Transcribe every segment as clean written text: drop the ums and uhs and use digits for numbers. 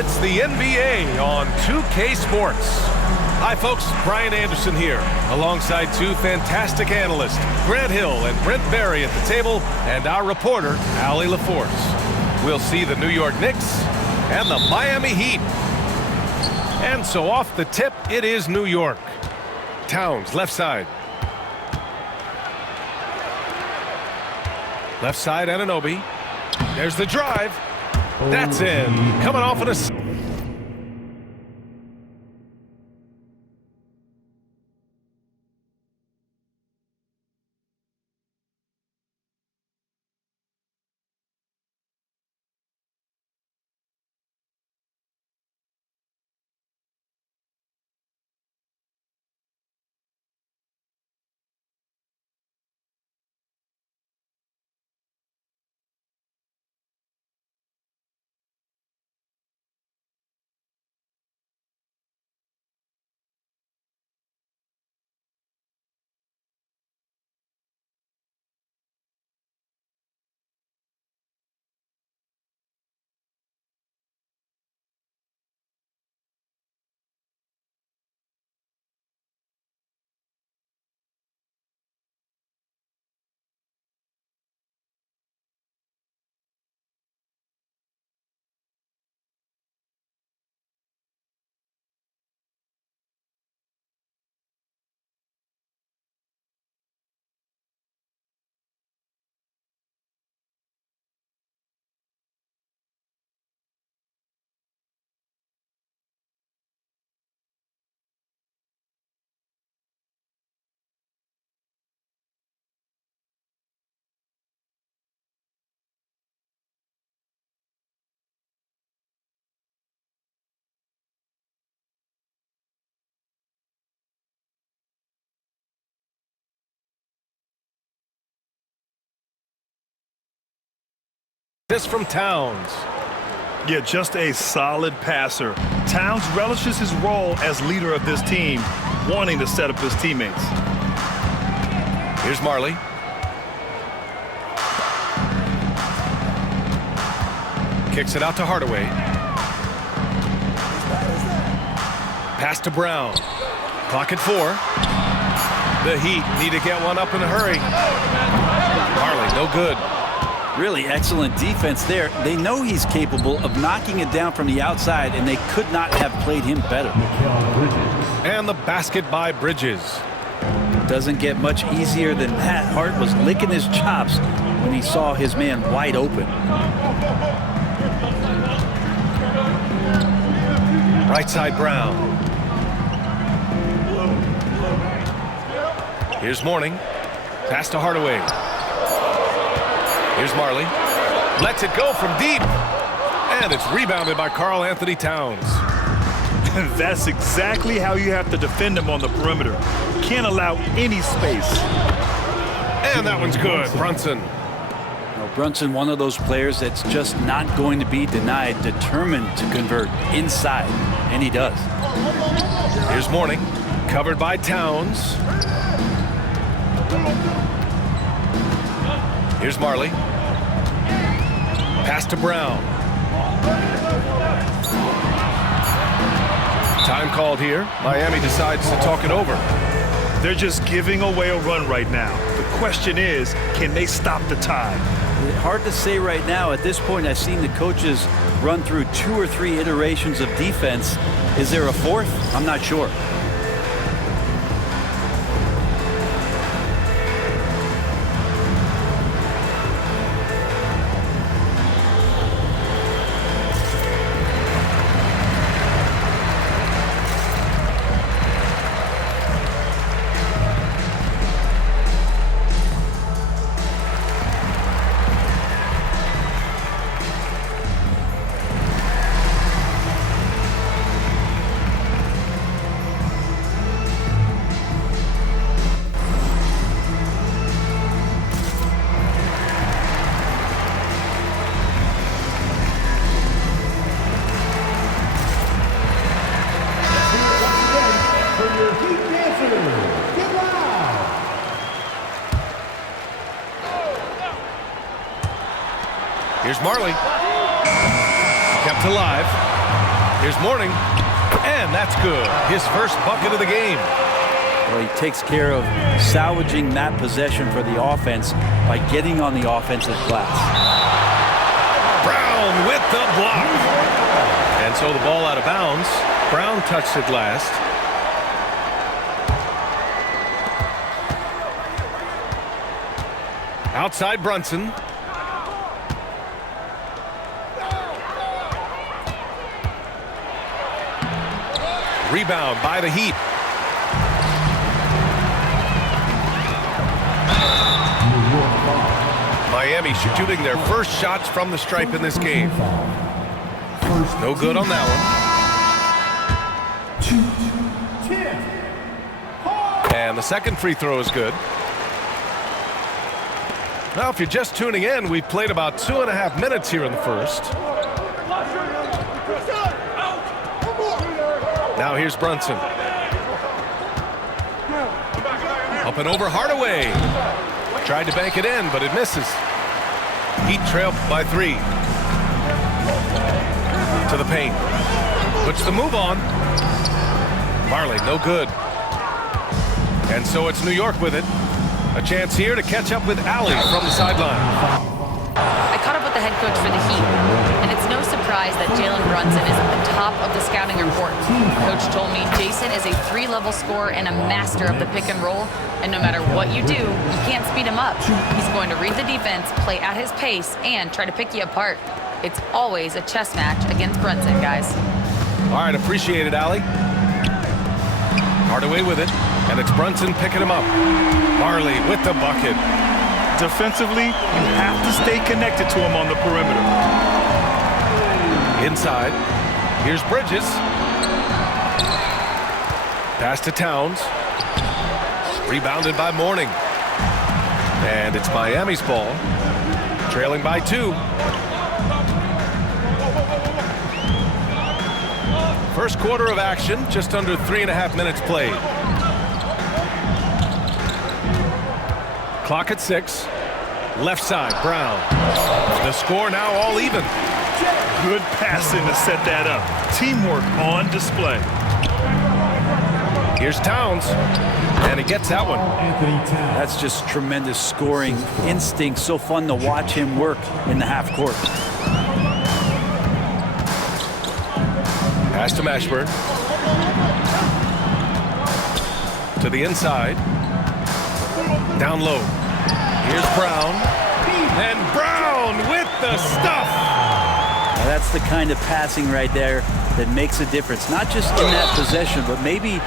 It's the NBA on 2K Sports. Hi folks, Brian Anderson here, alongside two fantastic analysts, Grant Hill and Brent Barry at the table, and our reporter, Allie LaForce. We'll see the New York Knicks and the Miami Heat. And so off the tip, it is New York. Towns, left side. Left side, Anunoby. There's the drive. That's in. Coming off an assist. This from Towns. Yeah, just a solid passer. Towns relishes his role as leader of this team, wanting to set up his teammates. Here's Marley. Kicks it out to Hardaway. Pass to Brown. Clock at 4. The Heat need to get one up in a hurry. Marley, no good. Really excellent defense there. They know he's capable of knocking it down from the outside, and they could not have played him better. And the basket by Bridges. Doesn't get much easier than that. Hart was licking his chops when he saw his man wide open. Right side Brown. Here's Mourning. Pass to Hardaway. Here's Marley. Lets it go from deep. And it's rebounded by Karl Anthony Towns. That's exactly how you have to defend him on the perimeter. Can't allow any space. And that one's good. Brunson. Well, Brunson, one of those players that's just not going to be denied, determined to convert inside, and he does. Here's Mourning. Covered by Towns. Here's Marley. Pass to Brown. Time called here. Miami decides to talk it over. They're just giving away a run right now. The question is, can they stop the tide? Hard to say right now. At this point, I've seen the coaches run through 2 or 3 iterations of defense. Is there a fourth? I'm not sure. Here's Marley. Kept alive. Here's Mourning, and that's good. His first bucket of the game. Well, he takes care of salvaging that possession for the offense by getting on the offensive glass. Brown with the block. And so the ball out of bounds. Brown touched it last. Outside Brunson. Rebound by the Heat. Miami shooting their first shots from the stripe in this game. No good on that one. And the second free throw is good. Now, if you're just tuning in, we've played about 2.5 minutes here in the first. Now here's Brunson. Up and over Hardaway. Tried to bank it in, but it misses. Heat trail by 3. To the paint. Puts the move on. Marley, no good. And so it's New York with it. A chance here to catch up with Allie from the sideline. I caught up with the head coach for the Heat, and it's no surprise that Jalen Brunson is at the top of the scouting report. Coach told me Jason is a 3-level scorer and a master of the pick and roll, and no matter what you do, you can't speed him up. He's going to read the defense, play at his pace, and try to pick you apart. It's always a chess match against Brunson, guys. All right, appreciate it, Allie. Hardaway with it, and it's Brunson picking him up. Marley with the bucket. Defensively, you have to stay connected to him on the perimeter. Inside. Here's Bridges. Pass to Towns. Rebounded by Mourning. And it's Miami's ball. Trailing by 2. First quarter of action, just under 3.5 minutes played. Clock at 6. Left side, Brown. The score now all even. Good passing to set that up. Teamwork on display. Here's Towns, and he gets that one. That's just tremendous scoring instinct. So fun to watch him work in the half court. Pass to Mashburn. To the inside. Down low. Here's Brown. And Brown with the stuff. Now that's the kind of passing right there that makes a difference. Not just in that possession, but maybe...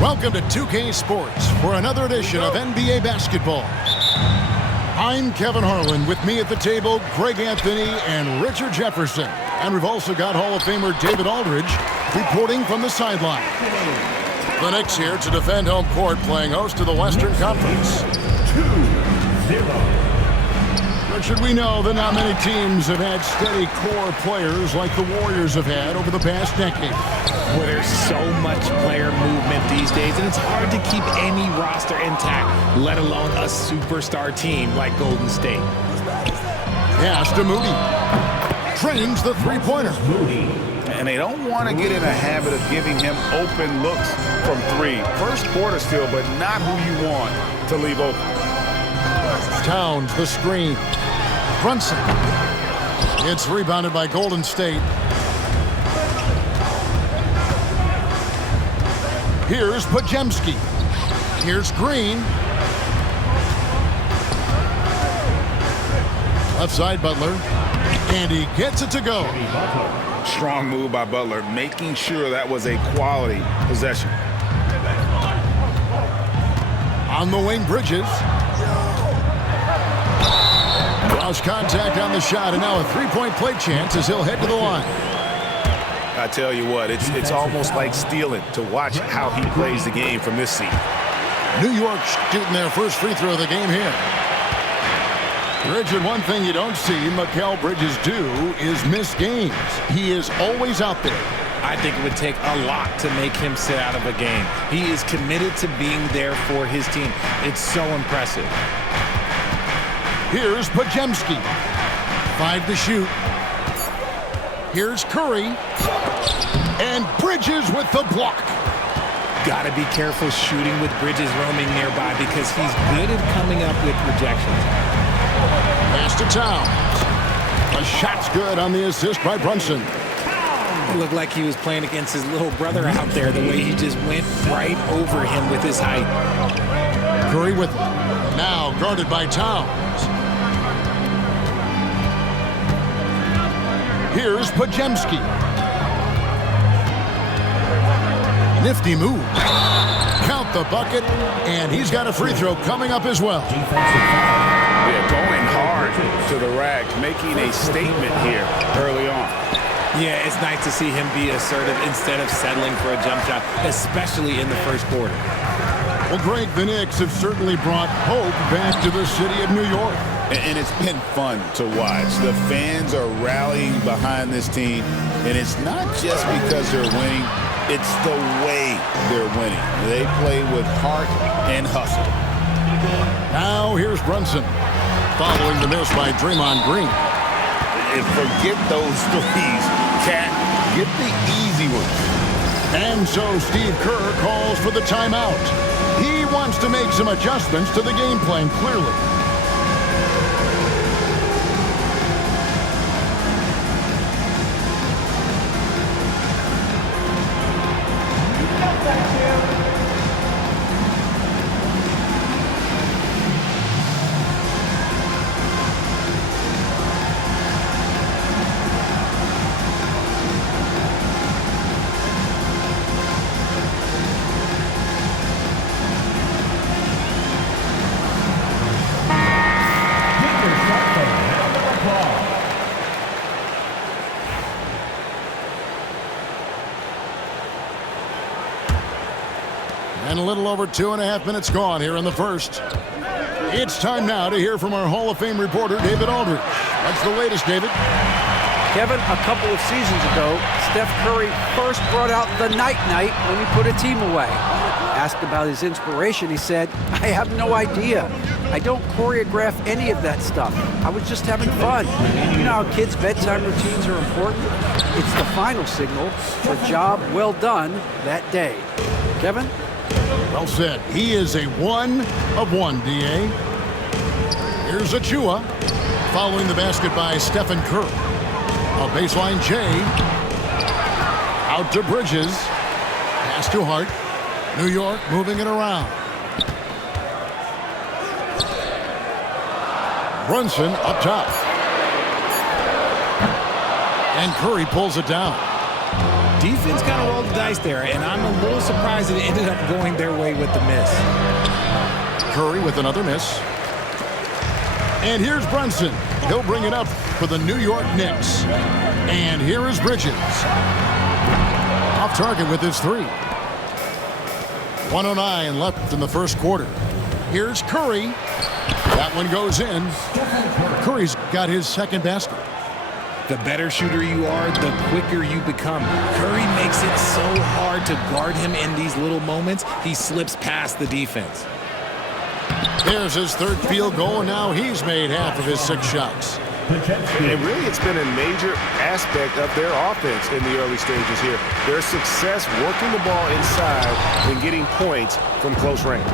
Welcome to 2K Sports for another edition of NBA basketball. I'm Kevin Harlan. With me at the table, Greg Anthony and Richard Jefferson. And we've also got Hall of Famer David Aldridge reporting from the sideline. The Knicks here to defend home court, playing host to the Western Conference. 2-0. Richard, we know that not many teams have had steady core players like the Warriors have had over the past decade. Well, there's so much player movement these days, and it's hard to keep any roster intact, let alone a superstar team like Golden State. Pass to Moody. Trains the three-pointer. And they don't want to get in a habit of giving him open looks from three. First quarter still, but not who you want to leave open. Towns, the screen. Brunson. It's rebounded by Golden State. Here's Pajemski. Here's Green. Left side, Butler. And he gets it to go. Strong move by Butler, making sure that was a quality possession. On the wing, Bridges. Lost contact on the shot, and now a three-point play chance as he'll head to the line. I tell you what, it's almost like stealing to watch how he plays the game from this seat. New York shooting their first free throw of the game here. Richard, one thing you don't see Mikal Bridges do is miss games. He is always out there. I think it would take a lot to make him sit out of a game. He is committed to being there for his team. It's so impressive. Here's Pajemski. 5 to shoot. Here's Curry. And Bridges with the block. Got to be careful shooting with Bridges roaming nearby because he's good at coming up with rejections. Pass to Towns. A shot's good on the assist by Brunson. It looked like he was playing against his little brother out there, the way he just went right over him with his height. Curry with it. Now guarded by Towns. Here's Pajemski. Nifty move. Count the bucket, and he's got a free throw coming up as well. Yeah, going hard to the rack, making a statement here early on. Yeah, it's nice to see him be assertive instead of settling for a jump shot, especially in the first quarter. Well, Greg, the Knicks have certainly brought hope back to the city of New York. And it's been fun to watch. The fans are rallying behind this team, and it's not just because they're winning, it's the way they're winning. They play with heart and hustle. Now here's Brunson, following the miss by Draymond Green. And forget those threes, Cat. Get the easy ones. And so Steve Kerr calls for the timeout. He wants to make some adjustments to the game plan, clearly. And a little over 2.5 minutes gone here in the first. It's time now to hear from our Hall of Fame reporter, David Aldridge. What's the latest, David? Kevin, a couple of seasons ago, Steph Curry first brought out the night-night when he put a team away. Asked about his inspiration, he said, "I have no idea. I don't choreograph any of that stuff. I was just having fun." You know how kids' bedtime routines are important? It's the final signal for a job well done that day. Kevin? Well said. He is a 1 of 1, D.A. Here's Achua, following the basket by Stephen Kerr. A baseline J. Out to Bridges. Pass to Hart. New York moving it around. Brunson up top. And Curry pulls it down. Defense kind of rolled the dice there, and I'm a little surprised that it ended up going their way with the miss. Curry with another miss. And here's Brunson. He'll bring it up for the New York Knicks. And here is Bridges. Off target with his three. 1:09 left in the first quarter. Here's Curry. That one goes in. Curry's got his second basket. The better shooter you are, the quicker you become. Curry makes it so hard to guard him in these little moments. He slips past the defense. There's his third field goal, and now he's made half of his 6 shots. And really, it's been a major aspect of their offense in the early stages here. Their success working the ball inside and getting points from close range.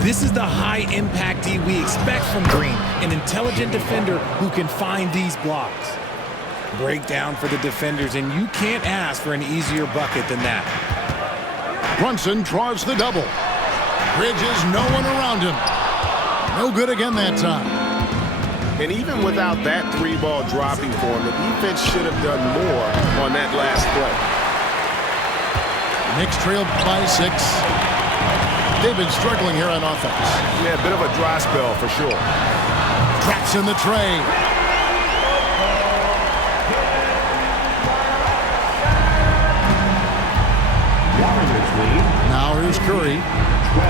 This is the high-impact D we expect from Green, an intelligent defender who can find these blocks. Breakdown for the defenders, and you can't ask for an easier bucket than that. Brunson draws the double. Bridges, no one around him. No good again that time. And even without that 3-ball dropping for him, the defense should have done more on that last play. Knicks trail by 6. They've been struggling here on offense. Yeah, a bit of a dry spell for sure. Traps in the tray. Now here's Curry.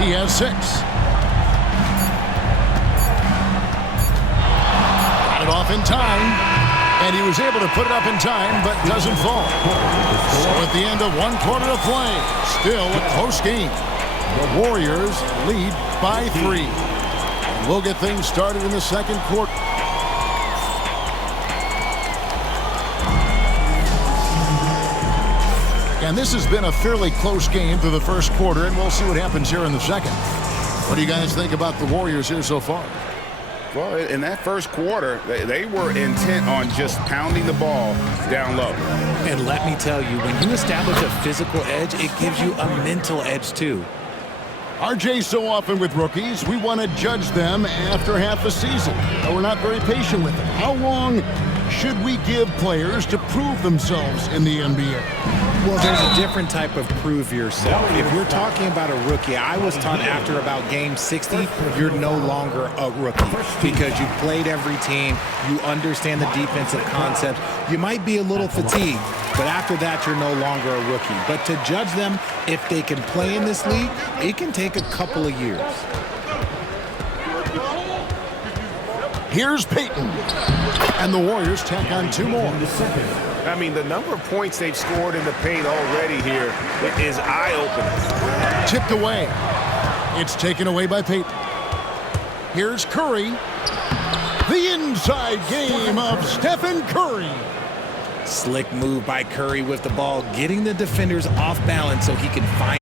He has 6. Got it off in time. And he was able to put it up in time, but doesn't fall. So at the end of 1 quarter of play, still a close game. The Warriors lead by 3. We'll get things started in the second quarter. And this has been a fairly close game through the first quarter, and we'll see what happens here in the second. What do you guys think about the Warriors here so far? Well, in that first quarter, they were intent on just pounding the ball down low. And let me tell you, when you establish a physical edge, it gives you a mental edge too. RJ, so often with rookies, we want to judge them after half a season. We're not very patient with them. How long should we give players to prove themselves in the NBA? Well, there's a different type of prove yourself. If you're talking about a rookie, I was taught after about game 60, you're no longer a rookie because you've played every team, you understand the defensive concepts. You might be a little fatigued, but after that, you're no longer a rookie. But to judge them, if they can play in this league, it can take a couple of years. Here's Payton. And the Warriors tack on 2 more. I mean, the number of points they've scored in the paint already here is eye-opening. Tipped away. It's taken away by Payton. Here's Curry. The inside game of Stephen Curry. Slick move by Curry with the ball, getting the defenders off balance so he can find